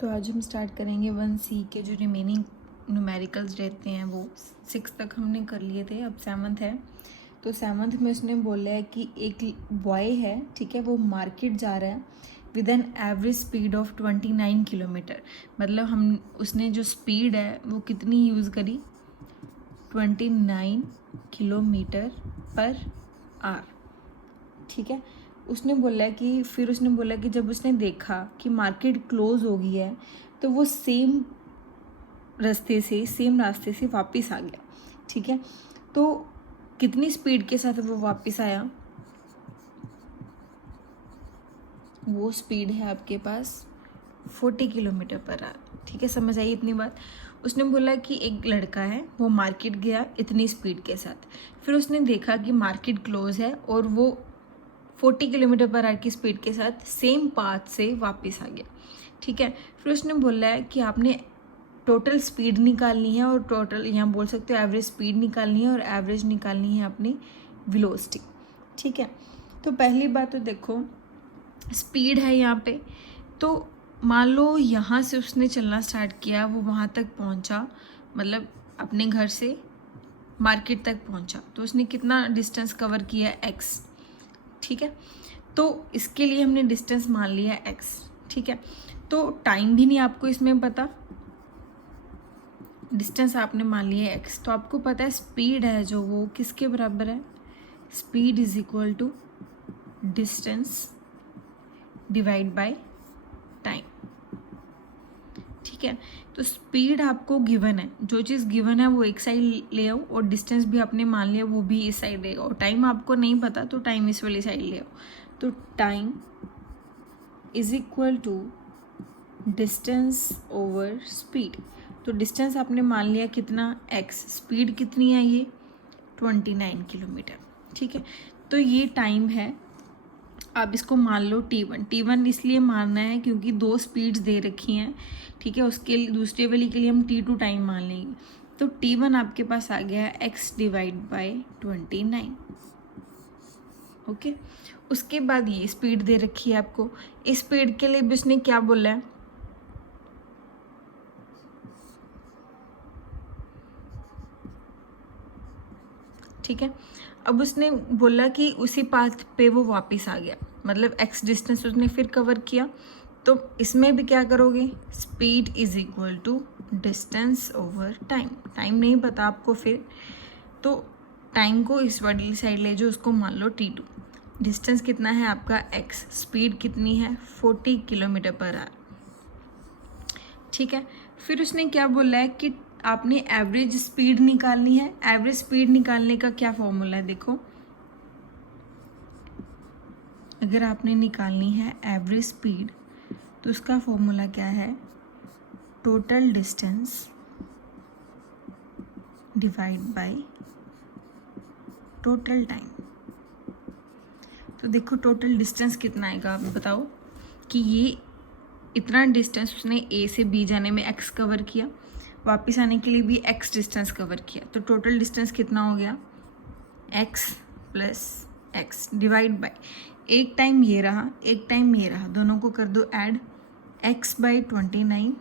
तो आज हम स्टार्ट करेंगे 1C के जो रिमेनिंग न्यूमेरिकल्स रहते हैं वो 6 तक हमने कर लिए थे, अब 7th है। तो 7th में उसने बोला है कि एक बॉय है, ठीक है, वो मार्केट जा रहा है with an average speed of 29 kilometre. मतलब हम उसने जो स्पीड है वो कितनी यूज़ करी, 29 किलोमीटर पर आवर, ठीक है। उसने बोला कि जब उसने देखा कि मार्केट क्लोज हो गई है तो वो सेम रास्ते से वापस आ गया, ठीक है। तो कितनी स्पीड के साथ वो वापस आया, वो स्पीड है आपके पास 40 किलोमीटर पर आवर, ठीक है। समझ आई इतनी बात। उसने बोला कि एक लड़का है, वो मार्केट गया इतनी स्पीड के साथ, फिर उसने देखा कि मार्केट क्लोज है और वो 40 किलोमीटर पर आवर की स्पीड के साथ सेम पाथ से वापस आ गया, ठीक है। फिर उसने बोला है कि आपने टोटल स्पीड निकालनी है और टोटल यहाँ बोल सकते हो एवरेज स्पीड निकालनी है और एवरेज निकालनी है अपनी वेलोसिटी, ठीक है। तो पहली बात तो देखो स्पीड है यहाँ पे, तो मान लो यहाँ से उसने चलना स्टार्ट किया, वो वहाँ तक पहुँचा, मतलब अपने घर से मार्केट तक पहुँचा, तो उसने कितना डिस्टेंस कवर किया x, ठीक है। तो इसके लिए हमने डिस्टेंस मान लिया x, ठीक है। तो टाइम भी नहीं आपको इसमें पता, डिस्टेंस आपने मान लिया है x, तो आपको पता है स्पीड है जो वो किसके बराबर है, speed is equal to distance divide by time, ठीक है। तो स्पीड आपको गिवन है, जो चीज़ गिवन है वो एक साइड ले आओ और डिस्टेंस भी आपने मान लिया वो भी इस साइड ले आओ। टाइम आपको नहीं पता तो टाइम इस वाली साइड ले आओ। तो time is equal to distance over speed. तो डिस्टेंस आपने मान लिया कितना x, स्पीड कितनी है ये 29 किलोमीटर, ठीक है। तो ये टाइम है, आप इसको मान लो t1 इसलिए मानना है क्योंकि दो स्पीड्स दे रखी हैं, ठीक है। उसके लिए दूसरे वाली के लिए हम t2 टाइम मान लेंगे। तो t1 आपके पास आ गया है x डिवाइड बाय 29, ओके। उसके बाद ये स्पीड दे रखी है आपको, इस स्पीड के लिए भी उसने क्या बोला है, ठीक है। अब उसने बोला कि उसी पाथ पे वो वापस आ गया, मतलब x डिस्टेंस उसने फिर कवर किया। तो इसमें भी क्या करोगे, speed is equal to distance over time. Time नहीं पता आपको फिर, तो टाइम को इस वाली साइड ले जो उसको मान लो t2। डिस्टेंस कितना है आपका x, स्पीड कितनी है 40 किलोमीटर पर आवर, ठीक है। फिर उसने क्या बोला है कि आपने एवरेज स्पीड निकालनी है। एवरेज स्पीड निकालने का क्या फॉर्मूला है, देखो अगर आपने निकालनी है एवरेज स्पीड तो उसका फॉर्मूला क्या है, total distance divide by total time. तो देखो टोटल डिस्टेंस कितना आएगा, आप बताओ कि ये इतना डिस्टेंस उसने A से B जाने में x कवर किया, वापस आने के लिए भी x डिस्टेंस कवर किया, तो टोटल डिस्टेंस कितना हो गया x plus x divide by, एक टाइम ये रहा एक टाइम ये रहा, दोनों को कर दो add, x by 29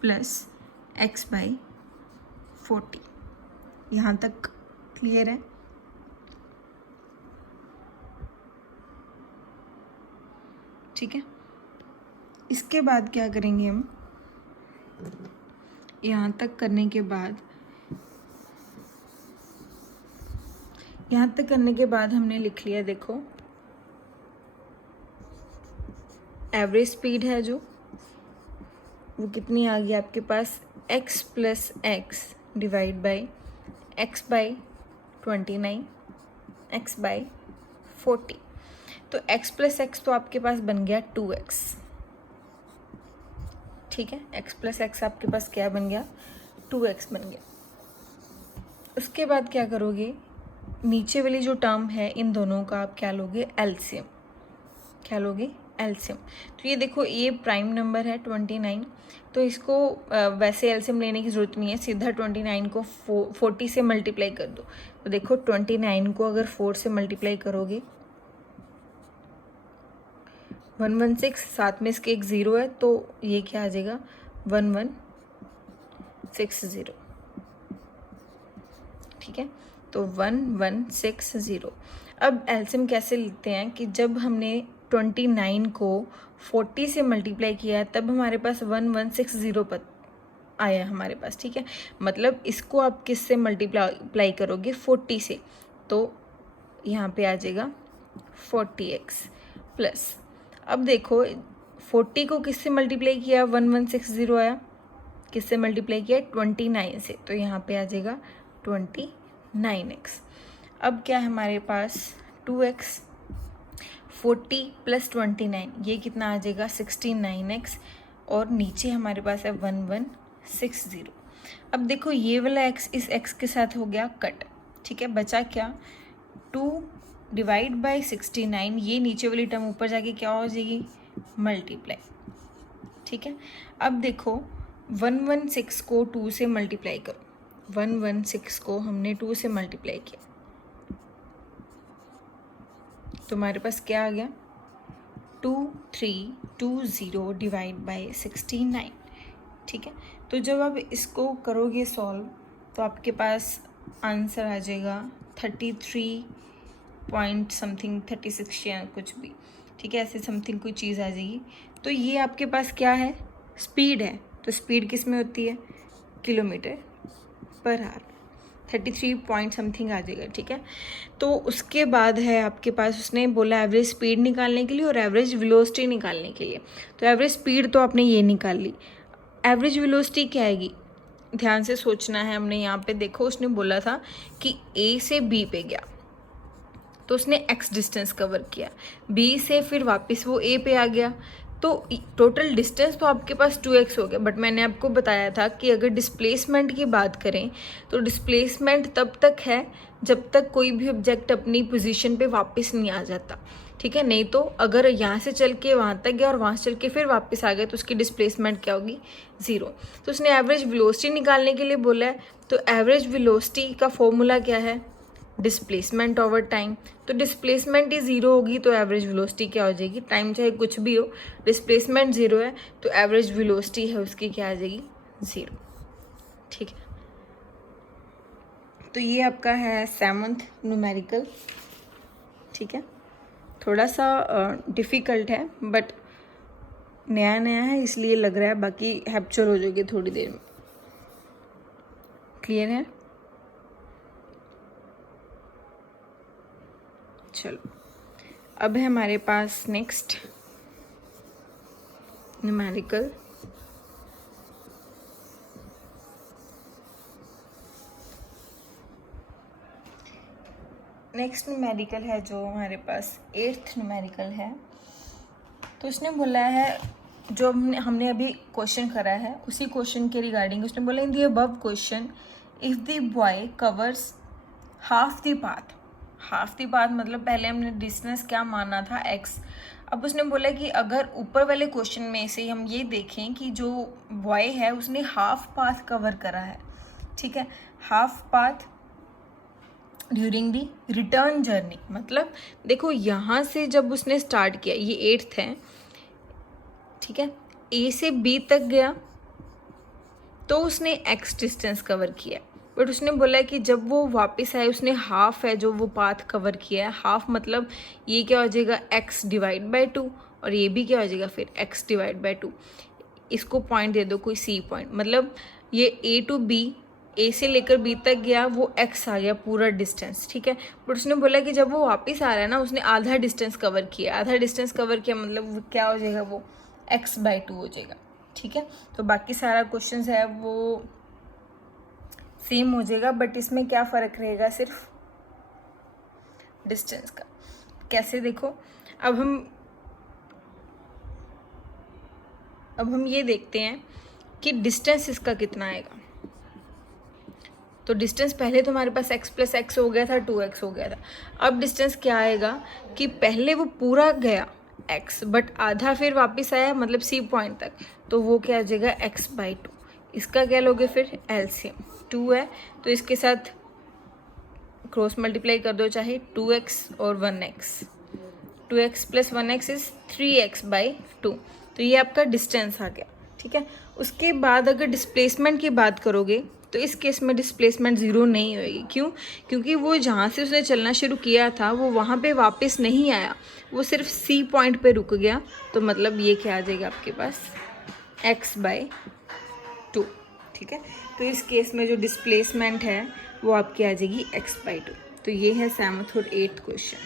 plus x by 40। यहाँ तक क्लियर है, ठीक है। इसके बाद क्या करेंगे हम, यहाँ तक करने के बाद हमने लिख लिया, देखो एवरेज स्पीड है जो वो कितनी आ गई आपके पास, x plus x divide by x by 29 x by 40। तो x प्लस एक्स तो आपके पास बन गया 2x, ठीक है। x प्लस एक्स आपके पास क्या बन गया 2x बन गया। उसके बाद क्या करोगे, नीचे वाली जो टर्म है इन दोनों का आप क्या लोगे, एलसीएम, क्या लोगे एलसीएम। तो ये देखो ये प्राइम नंबर है 29, तो इसको वैसे एलसीएम लेने की ज़रूरत नहीं है, सीधा 29 को 40 से मल्टीप्लाई कर दो। तो देखो 29 को अगर 4 से मल्टीप्लाई करोगे 116, साथ में इसके एक 0 है तो ये क्या आ जाएगा 1160, ठीक है। तो 1160। अब एलसीएम कैसे लिखते हैं कि जब हमने 29 को 40 से मल्टीप्लाई किया है तब हमारे पास 1160 पर आया हमारे पास, ठीक है। मतलब इसको आप किस से मल्टीप्लाई करोगे 40 से, तो यहाँ पे आ जाएगा 40x प्लस, अब देखो 40 को किस से मल्टीप्लाई किया 1160 आया, किस से मल्टीप्लाई किया 29 से, तो यहाँ पे आ जाएगा 29x। अब क्या है हमारे पास 2x, 40 प्लस 29 ये कितना आ जाएगा 69x, और नीचे हमारे पास है 1160। अब देखो ये वाला x इस x के साथ हो गया कट, ठीक है। बचा क्या 2 डिवाइड बाई 69, ये नीचे वाली टर्म ऊपर जाके क्या हो जाएगी मल्टीप्लाई, ठीक है। अब देखो 116 को 2 से मल्टीप्लाई करो, 116 को हमने 2 से मल्टीप्लाई किया तो हमारे पास क्या आ गया 2320 डिवाइड बाई 69, ठीक है। तो जब आप इसको करोगे सॉल्व तो आपके पास आंसर आ जाएगा 33 पॉइंट समथिंग 36 या कुछ भी, ठीक है, ऐसे समथिंग कोई चीज़ आ जाएगी। तो ये आपके पास क्या है स्पीड है, तो स्पीड किस में होती है kilometre per hour, 33 point something आ जाएगा, ठीक है। तो उसके बाद है आपके पास उसने बोला एवरेज स्पीड निकालने के लिए और एवरेज वेलोसिटी निकालने के लिए। तो एवरेज स्पीड तो आपने ये निकाल ली, एवरेज वेलोसिटी क्या आएगी ध्यान से सोचना है। हमने यहाँ पे देखो उसने बोला था कि ए से बी पे गया तो उसने x डिस्टेंस कवर किया, b से फिर वापस वो a पे आ गया, तो टोटल डिस्टेंस तो आपके पास 2x हो गया। बट मैंने आपको बताया था कि अगर डिस्प्लेसमेंट की बात करें तो डिस्प्लेसमेंट तब तक है जब तक कोई भी ऑब्जेक्ट अपनी पोजीशन पे वापस नहीं आ जाता, ठीक है। नहीं तो अगर यहाँ से चल के वहाँ तक गया और वहाँ से चल के फिर वापस आ गया तो उसकी डिस्प्लेसमेंट क्या होगी 0। तो उसने एवरेज वेलोसिटी निकालने के लिए बोला है, तो एवरेज वेलोसिटी का फॉर्मूला क्या है डिस्प्लेसमेंट ओवर टाइम। तो डिस्प्लेसमेंट ही 0 होगी तो एवरेज वेलोसिटी क्या हो जाएगी, टाइम चाहे कुछ भी हो डिस्प्लेसमेंट 0 है तो एवरेज वेलोसिटी है उसकी क्या आ जाएगी 0, ठीक है। तो ये आपका है 7th न्यूमेरिकल, ठीक है। थोड़ा सा डिफ़िकल्ट है बट नया नया है इसलिए लग रहा है, बाकी हैप्चर हो जाएगी थोड़ी देर में। क्लियर है? चलो अब है हमारे पास नेक्स्ट न्यूमेरिकल। नेक्स्ट न्यूमेरिकल है जो हमारे पास 8th न्यूमेरिकल है। तो उसने बोला है जो हमने अभी क्वेश्चन करा है उसी क्वेश्चन के रिगार्डिंग उसने बोला in the above question if the boy covers half the path, half the path मतलब पहले हमने डिस्टेंस क्या माना था x। अब उसने बोला कि अगर ऊपर वाले क्वेश्चन में से हम ये देखें कि जो बॉय है उसने हाफ पाथ कवर करा है, ठीक है, half path during the return journey. मतलब देखो यहाँ से जब उसने स्टार्ट किया ये 8th है, ठीक है, ए से बी तक गया तो उसने x डिस्टेंस कवर किया, बट उसने बोला कि जब वो वापस आए उसने हाफ है जो वो पाथ कवर किया है, हाफ मतलब ये क्या हो जाएगा x डिवाइड बाई 2 और ये भी क्या हो जाएगा फिर x डिवाइड बाई 2। इसको पॉइंट दे दो कोई C पॉइंट, मतलब ये A टू B, A से लेकर B तक गया वो x आ गया पूरा डिस्टेंस, ठीक है। बट उसने बोला कि जब वो वापस आ रहा है ना उसने आधा डिस्टेंस कवर किया, आधा डिस्टेंस कवर किया मतलब वो क्या हो जाएगा वो x बाई 2 हो जाएगा, ठीक है। तो बाकी सारा क्वेश्चन है वो सेम हो जाएगा बट इसमें क्या फ़र्क रहेगा सिर्फ डिस्टेंस का। कैसे देखो अब हम ये देखते हैं कि डिस्टेंस इसका कितना आएगा। तो डिस्टेंस पहले तो हमारे पास x प्लस एक्स हो गया था 2x हो गया था, अब डिस्टेंस क्या आएगा कि पहले वो पूरा गया x बट आधा फिर वापस आया मतलब C पॉइंट तक, तो वो क्या आ जाएगा x बाई 2। इसका क्या लोगे फिर एलसीएम 2 है तो इसके साथ क्रॉस मल्टीप्लाई कर दो चाहे 2x और 1x, 2x plus 1x is 3x/2। तो ये आपका डिस्टेंस आ गया, ठीक है। उसके बाद अगर डिस्प्लेसमेंट की बात करोगे तो इस केस में डिस्प्लेसमेंट ज़ीरो नहीं होएगी। क्यों? क्योंकि वो जहाँ से उसने चलना शुरू किया था वो वहाँ पे वापस नहीं आया, वो सिर्फ C पॉइंट पे रुक गया। तो मतलब ये क्या आ जाएगा आपके पास x/2, ठीक है। तो इस केस में जो डिस्प्लेसमेंट है वो आपकी आ जाएगी x/2। तो ये है सेवंथ और 8th क्वेश्चन।